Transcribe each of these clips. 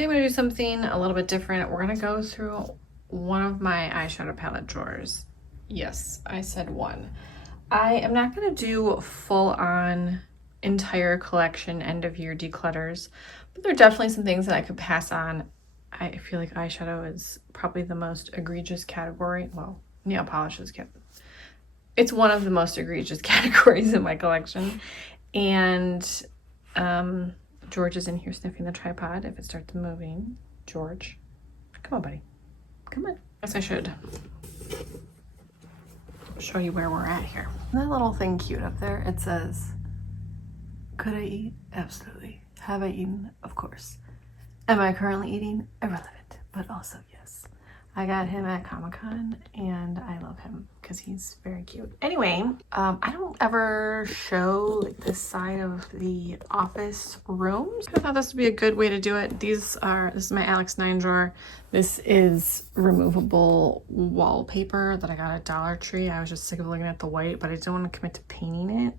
Today I'm going to do something a little bit different. We're going to go through one of my eyeshadow palette drawers. Yes, I said one. I am not going to do full-on entire collection end of year declutters, but there are definitely some things that I could pass on. I feel like eyeshadow is probably the most egregious category. Well, nail polish is it's one of the most egregious categories in my collection. And George is in here sniffing the tripod. If it starts moving, George, come on, buddy. Come on. I guess I should show you where we're at here. That little thing cute up there, it says, could I eat? Absolutely. Have I eaten? Of course. Am I currently eating? Irrelevant, but also yes. I got him at Comic-Con and I love him because he's very cute. Anyway, I don't ever show like this side of the office rooms. I thought this would be a good way to do it. This is my Alex 9 drawer. This is removable wallpaper that I got at Dollar Tree. I was just sick of looking at the white, but I didn't want to commit to painting it.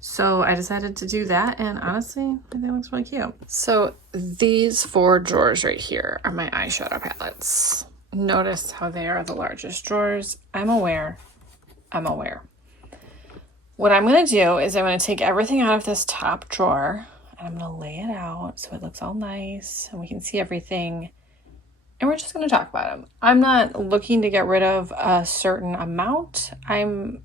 So I decided to do that, and honestly, I think it looks really cute. So these 4 drawers right here are my eyeshadow palettes. Notice how they are the largest drawers. I'm aware. What I'm going to do is I'm going to take everything out of this top drawer, and I'm going to lay it out so it looks all nice, and we can see everything, and we're just going to talk about them. I'm not looking to get rid of a certain amount. I'm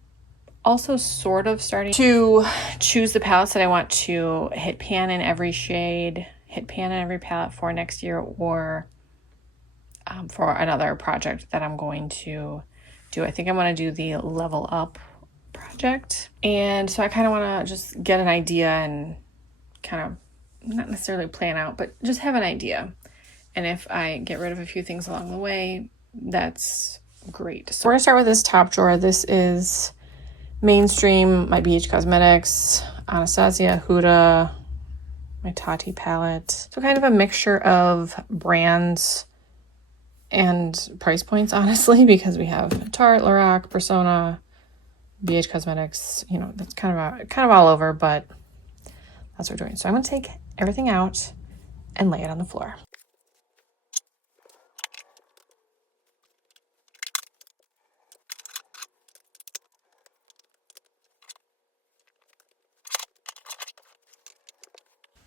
also sort of starting to choose the palettes that I want to hit pan in every shade, hit pan in every palette for next year, or for another project that I'm going to do. I think I'm going to do the Level Up project. And so I kind of want to just get an idea and kind of not necessarily plan out, but just have an idea. And if I get rid of a few things along the way, that's great. So we're going to start with this top drawer. This is Mainstream, my BH Cosmetics, Anastasia, Huda, my Tati palette. So kind of a mixture of brands and price points, honestly, because we have Tarte, Lorac, Persona, BH Cosmetics. You know, that's kind of all over, but that's what we're doing. So I'm going to take everything out and lay it on the floor.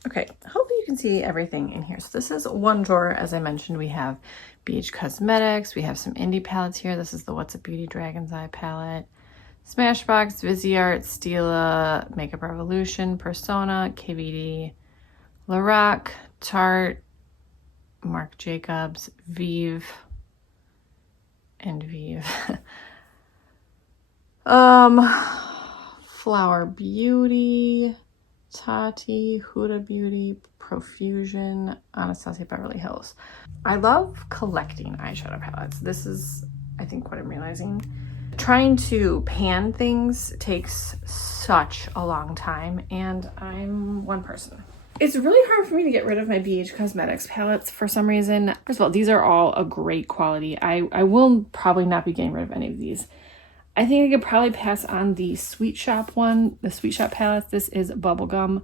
Okay, hopefully you can see everything in here. So this is one drawer. As I mentioned, we have BH Cosmetics. We have some indie palettes here. This is the What's a Beauty Dragon's Eye palette. Smashbox, Viseart, Stila, Makeup Revolution, Persona, KVD, Lorac, Tarte, Marc Jacobs, Vive, and Vive. Flower Beauty, Tati, Huda Beauty, Profusion, Anastasia Beverly Hills. I love collecting eyeshadow palettes. This is, I think, what I'm realizing. Trying to pan things takes such a long time, and I'm one person. It's really hard for me to get rid of my BH Cosmetics palettes for some reason. First of all, these are all a great quality. I will probably not be getting rid of any of these. I think I could probably pass on the Sweet Shop one, the Sweet Shop palette. This is Bubblegum.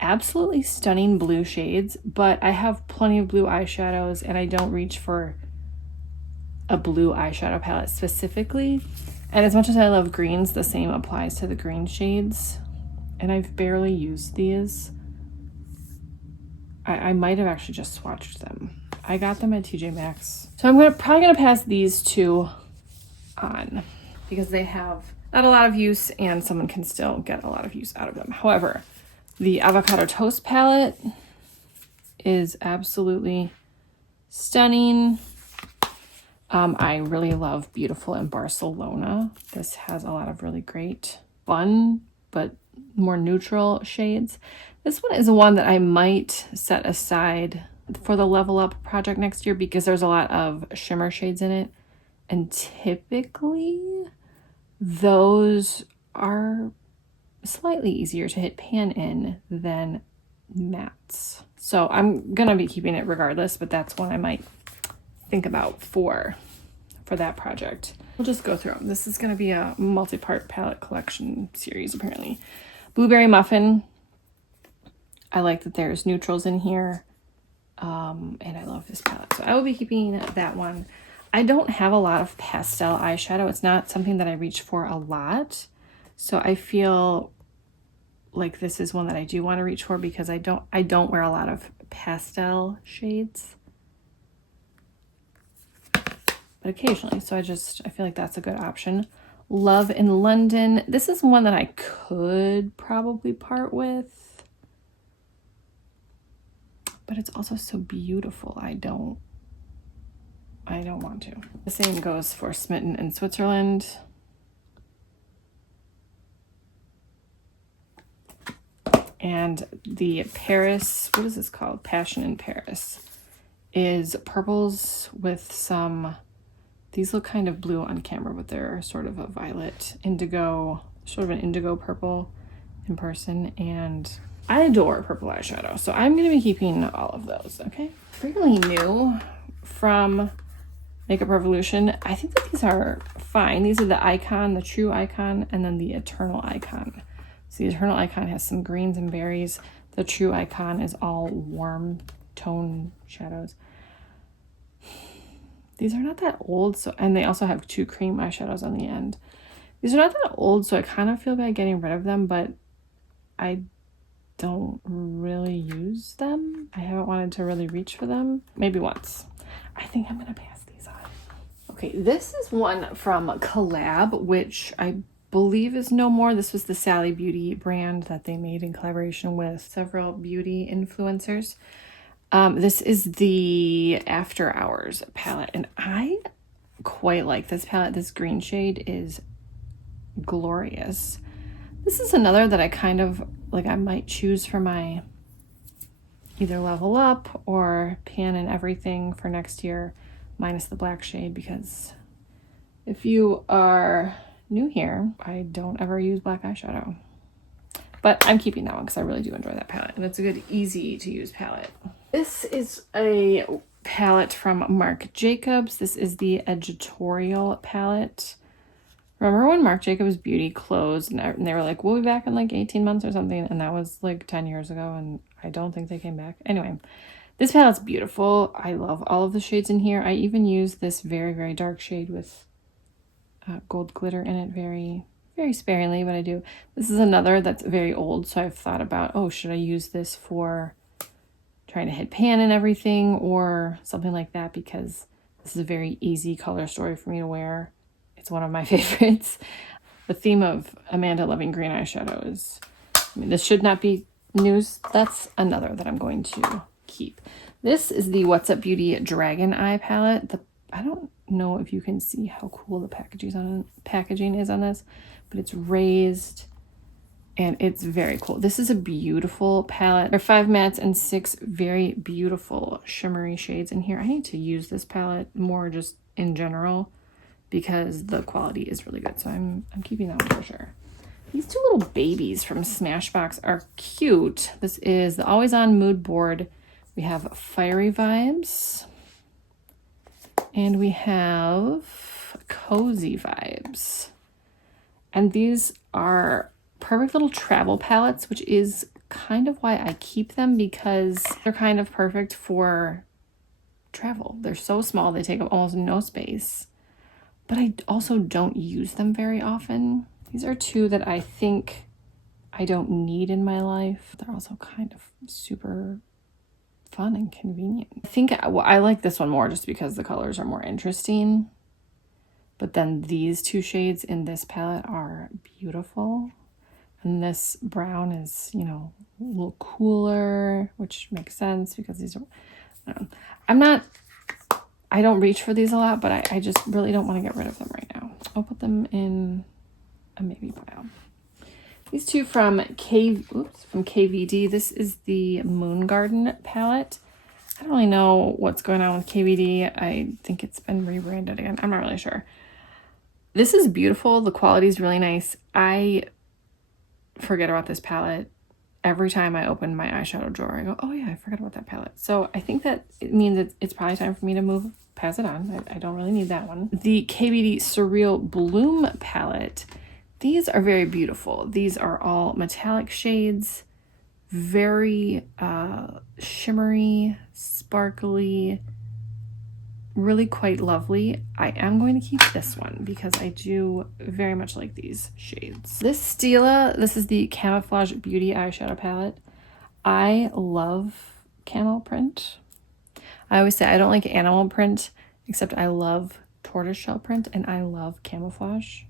Absolutely stunning blue shades, but I have plenty of blue eyeshadows and I don't reach for a blue eyeshadow palette specifically. And as much as I love greens, the same applies to the green shades. And I've barely used these. I might have actually just swatched them. I got them at TJ Maxx. So I'm probably gonna pass these 2 on, because they have not a lot of use and someone can still get a lot of use out of them. However, the Avocado Toast palette is absolutely stunning. I really love Beautiful in Barcelona. This has a lot of really great fun but more neutral shades. This one is one that I might set aside for the Level Up project next year because there's a lot of shimmer shades in it. And typically, those are slightly easier to hit pan in than mattes. So I'm going to be keeping it regardless, but that's one I might think about for that project. We'll just go through them. This is going to be a multi-part palette collection series, apparently. Blueberry Muffin. I like that there's neutrals in here. And I love this palette. So I will be keeping that one. I don't have a lot of pastel eyeshadow. It's not something that I reach for a lot. So I feel like this is one that I do want to reach for because I don't wear a lot of pastel shades. But occasionally. So I feel like that's a good option. Love in London. This is one that I could probably part with. But it's also so beautiful. I don't want to. The same goes for Smitten in Switzerland. And the Paris, what is this called? Passion in Paris is purples with some, these look kind of blue on camera, but they're sort of a violet indigo, sort of an indigo purple in person. And I adore purple eyeshadow, so I'm going to be keeping all of those, okay? Fairly new from Makeup Revolution. I think that these are fine. These are the Icon, the True Icon, and then the Eternal Icon. So the Eternal Icon has some greens and berries. The True Icon is all warm tone shadows. These are not that old, so, and they also have 2 cream eyeshadows on the end. These are not that old, so I kind of feel bad getting rid of them, but I don't really use them. I haven't wanted to really reach for them. Maybe once. I think I'm gonna pass these on. Okay, this is one from Collab, which I believe is no more. This was the Sally Beauty brand that they made in collaboration with several beauty influencers. This is the After Hours palette, and I quite like this palette. This green shade is glorious. This is another that I kind of like, I might choose for my either Level Up or Pan and Everything for next year, minus the black shade, because if you are new here, I don't ever use black eyeshadow. But I'm keeping that one because I really do enjoy that palette, and it's a good, easy to use palette. This is a palette from Marc Jacobs. This is the Editorial palette. Remember when Marc Jacobs Beauty closed and they were like, we'll be back in like 18 months or something, and that was like 10 years ago, and I don't think they came back. Anyway, this palette's beautiful. I love all of the shades in here. I even use this very, very dark shade with gold glitter in it, very, very sparingly, but I do. This is another that's very old, so I've thought about, oh, should I use this for trying to hit pan and everything or something like that, because this is a very easy color story for me to wear. It's one of my favorites. The theme of Amanda loving green eyeshadow is, I mean, this should not be news. That's another that I'm going to keep. This is the What's Up Beauty Dragon Eye palette. I don't know if you can see how cool the packaging is on this, but it's raised and it's very cool. This is a beautiful palette. There are 5 mattes and 6 very beautiful shimmery shades in here. I need to use this palette more just in general because the quality is really good. So I'm keeping that one for sure. These 2 little babies from Smashbox are cute. This is the Always On Mood Board. We have Fiery Vibes. And we have Cozy Vibes. And these are perfect little travel palettes, which is kind of why I keep them, because they're kind of perfect for travel. They're so small, they take up almost no space. But I also don't use them very often. These are 2 that I think I don't need in my life. They're also kind of super fun and convenient. I think I like this one more just because the colors are more interesting. But then these 2 shades in this palette are beautiful. And this brown is, you know, a little cooler, which makes sense because these are, I don't reach for these a lot, but I just really don't want to get rid of them right now. I'll put them in a maybe pile. These 2 from KVD. This is the Moon Garden palette. I don't really know what's going on with KVD. I think it's been rebranded again. I'm not really sure. This is beautiful. The quality is really nice. I forget about this palette every time I open my eyeshadow drawer. I go, oh yeah, I forgot about that palette. So I think that it means it's probably time for me to pass it on. I don't really need that one. The KVD Surreal Bloom palette. These are very beautiful. These are all metallic shades, very shimmery, sparkly, really quite lovely. I am going to keep this one because I do very much like these shades. This Stila, this is the Camouflage Beauty eyeshadow palette. I love camel print. I always say I don't like animal print, except I love tortoiseshell print and I love camouflage.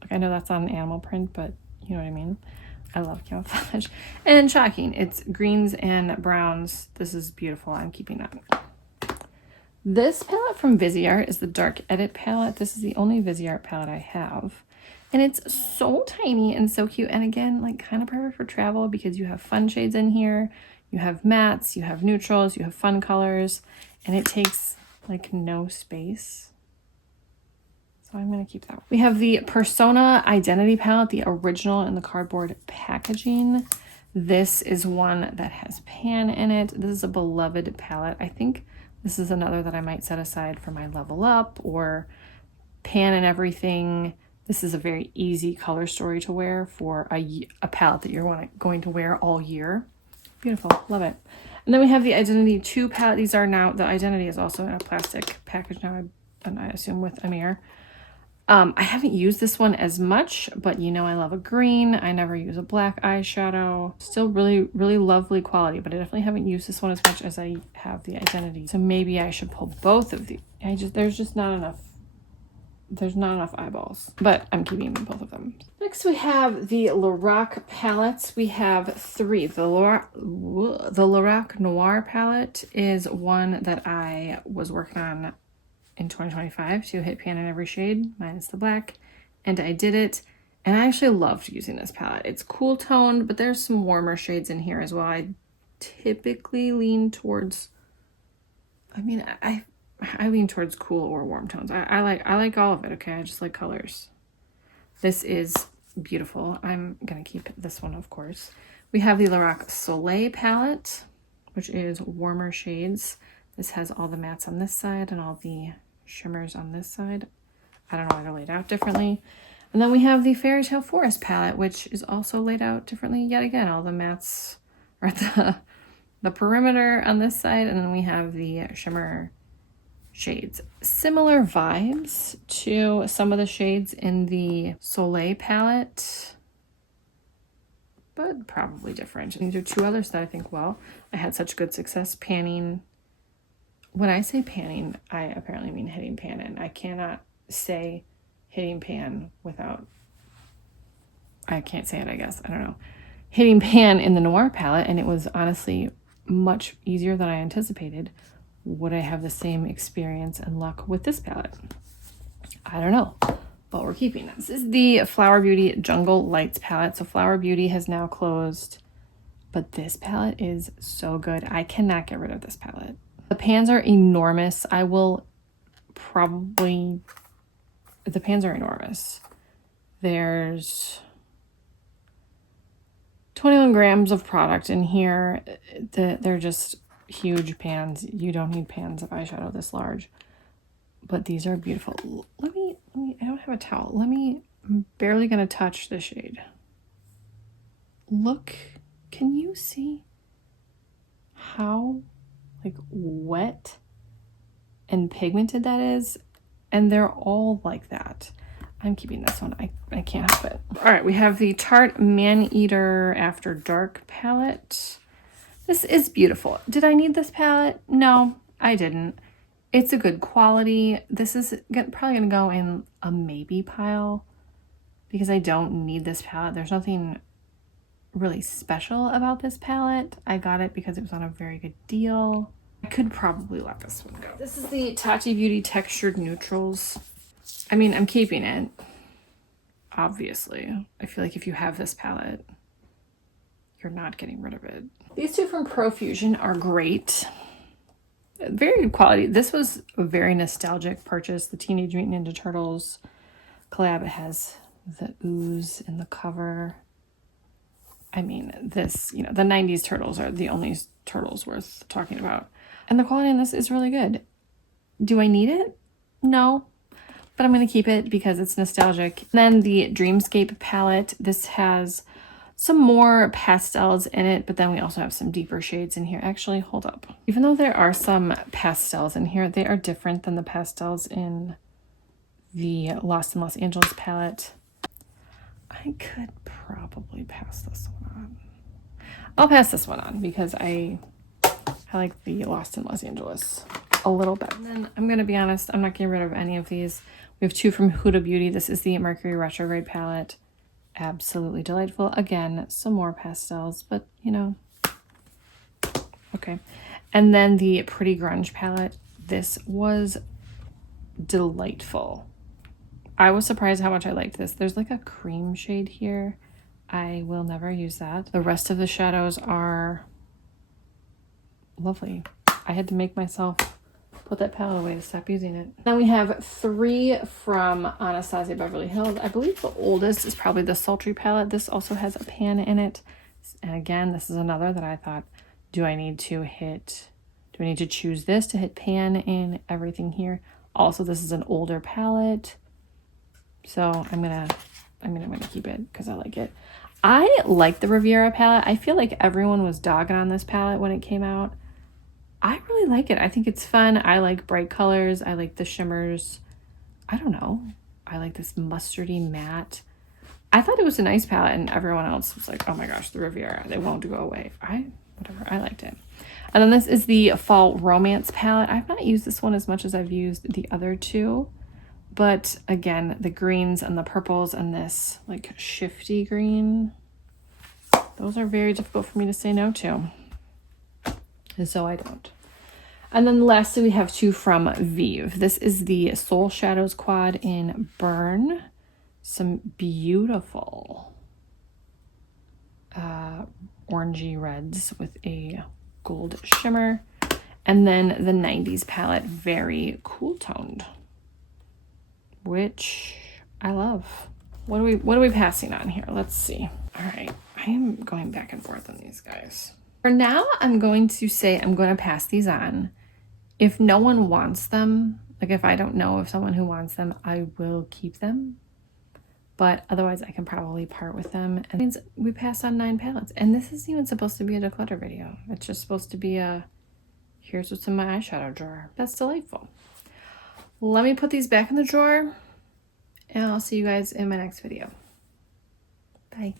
Like, I know that's not an animal print, but you know what I mean. I love camouflage. And shocking, it's greens and browns. This is beautiful. I'm keeping that. This palette from Viseart is the Dark Edit palette. This is the only Viseart palette I have. And it's so tiny and so cute. And again, like, kind of perfect for travel because you have fun shades in here. You have mattes, you have neutrals, you have fun colors, and it takes like no space. So I'm gonna keep that one. We have the Persona Identity palette, the original in the cardboard packaging. This is one that has pan in it. This is a beloved palette. I think this is another that I might set aside for my level up or pan and everything. This is a very easy color story to wear for a palette that you're going to wear all year. Beautiful, love it. And then we have the Identity 2 palette. These are now, the Identity is also in a plastic package now, I assume with Amir. I haven't used this one as much, but you know I love a green. I never use a black eyeshadow. Still really, really lovely quality, but I definitely haven't used this one as much as I have the Identity. So maybe I should pull both of these. There's just not enough. There's not enough eyeballs, but I'm keeping both of them. Next we have the Lorac palettes. We have three. The Lorac Noir palette is one that I was working on in 2025 to hit pan in every shade, minus the black, and I did it, and I actually loved using this palette. It's cool toned, but there's some warmer shades in here as well. I typically lean towards, I lean towards cool or warm tones. I like all of it, okay? I just like colors. This is beautiful. I'm gonna keep this one, of course. We have the Lorac Soleil palette, which is warmer shades. This has all the mattes on this side and all the shimmers on this side. I don't know why they're laid out differently. And then we have the Fairy Tale Forest palette, which is also laid out differently yet again. All the mattes are at the perimeter on this side, and then we have the shimmer shades. Similar vibes to some of the shades in the Soleil palette, but probably different. These are two others that I think, well, I had such good success panning. When I say panning, I apparently mean hitting pan in. I cannot say hitting pan without, I can't say it, I guess. I don't know. Hitting pan in the Noir palette, and it was honestly much easier than I anticipated. Would I have the same experience and luck with this palette? I don't know, but we're keeping this. This is the Flower Beauty Jungle Lights palette. So Flower Beauty has now closed, but this palette is so good. I cannot get rid of this palette. The pans are enormous. The pans are enormous. There's 21 grams of product in here. They're just huge pans. You don't need pans of eyeshadow this large, but these are beautiful. Let me, I don't have a towel. I'm barely gonna touch the shade. Look, can you see how like wet and pigmented that is? And they're all like that. I'm keeping this one. I can't help it. All right, we have the Tarte Man-Eater After Dark palette. This is beautiful. Did I need this palette? No, I didn't. It's a good quality. This is probably gonna go in a maybe pile because I don't need this palette. There's nothing really special about this palette. I got it because it was on a very good deal. I could probably let this one go. This is the Tati Beauty Textured Neutrals. I mean, I'm keeping it, obviously. I feel like if you have this palette, you're not getting rid of it. These two from Profusion are great. Very good quality. This was a very nostalgic purchase. The Teenage Mutant Ninja Turtles collab. It has the ooze in the cover. I mean, this, you know, the 90s turtles are the only turtles worth talking about. And the quality in this is really good. Do I need it? No. But I'm going to keep it because it's nostalgic. Then the Dreamscape palette. This has some more pastels in it, but then we also have some deeper shades in here. Actually, hold up. Even though there are some pastels in here, they are different than the pastels in the Lost in Los Angeles palette. I could probably pass this one on. I'll pass this one on because I like the Lost in Los Angeles a little bit. And then I'm going to be honest, I'm not getting rid of any of these. We have two from Huda Beauty. This is the Mercury Retrograde palette. Absolutely delightful. Again, some more pastels, but you know, okay. And then the Pretty Grunge palette. This was delightful. I was surprised how much I liked this. There's like a cream shade here. I will never use that. The rest of the shadows are lovely. I had to make myself put that palette away to stop using it. Then we have 3 from Anastasia Beverly Hills. I believe the oldest is probably the Sultry palette. This also has a pan in it. And again, this is another that I thought, do I need to choose this to hit pan in everything here? Also, this is an older palette. So I'm gonna keep it because I like it. I like the Riviera palette. I feel like everyone was dogging on this palette when it came out. I really like it. I think it's fun. I like bright colors. I like the shimmers. I don't know. I like this mustardy matte. I thought it was a nice palette, and everyone else was like, oh my gosh, the Riviera, they won't go away. Whatever, I liked it. And then this is the Fall Romance palette. I've not used this one as much as I've used the other 2. But again, the greens and the purples and this like shifty green, those are very difficult for me to say no to. And so I don't. And then lastly, we have 2 from Vive. This is the Soul Shadows quad in Burn. Some beautiful orangey reds with a gold shimmer. And then the 90s palette, very cool toned, which I love. What are we passing on here? Let's see. All right, I am going back and forth on these guys. For now, I'm going to say I'm going to pass these on. If no one wants them, like if I don't know of someone who wants them, I will keep them. But otherwise, I can probably part with them. And that means we passed on 9 palettes. And this isn't even supposed to be a declutter video. It's just supposed to be a, here's what's in my eyeshadow drawer. That's delightful. Let me put these back in the drawer, and I'll see you guys in my next video. Bye.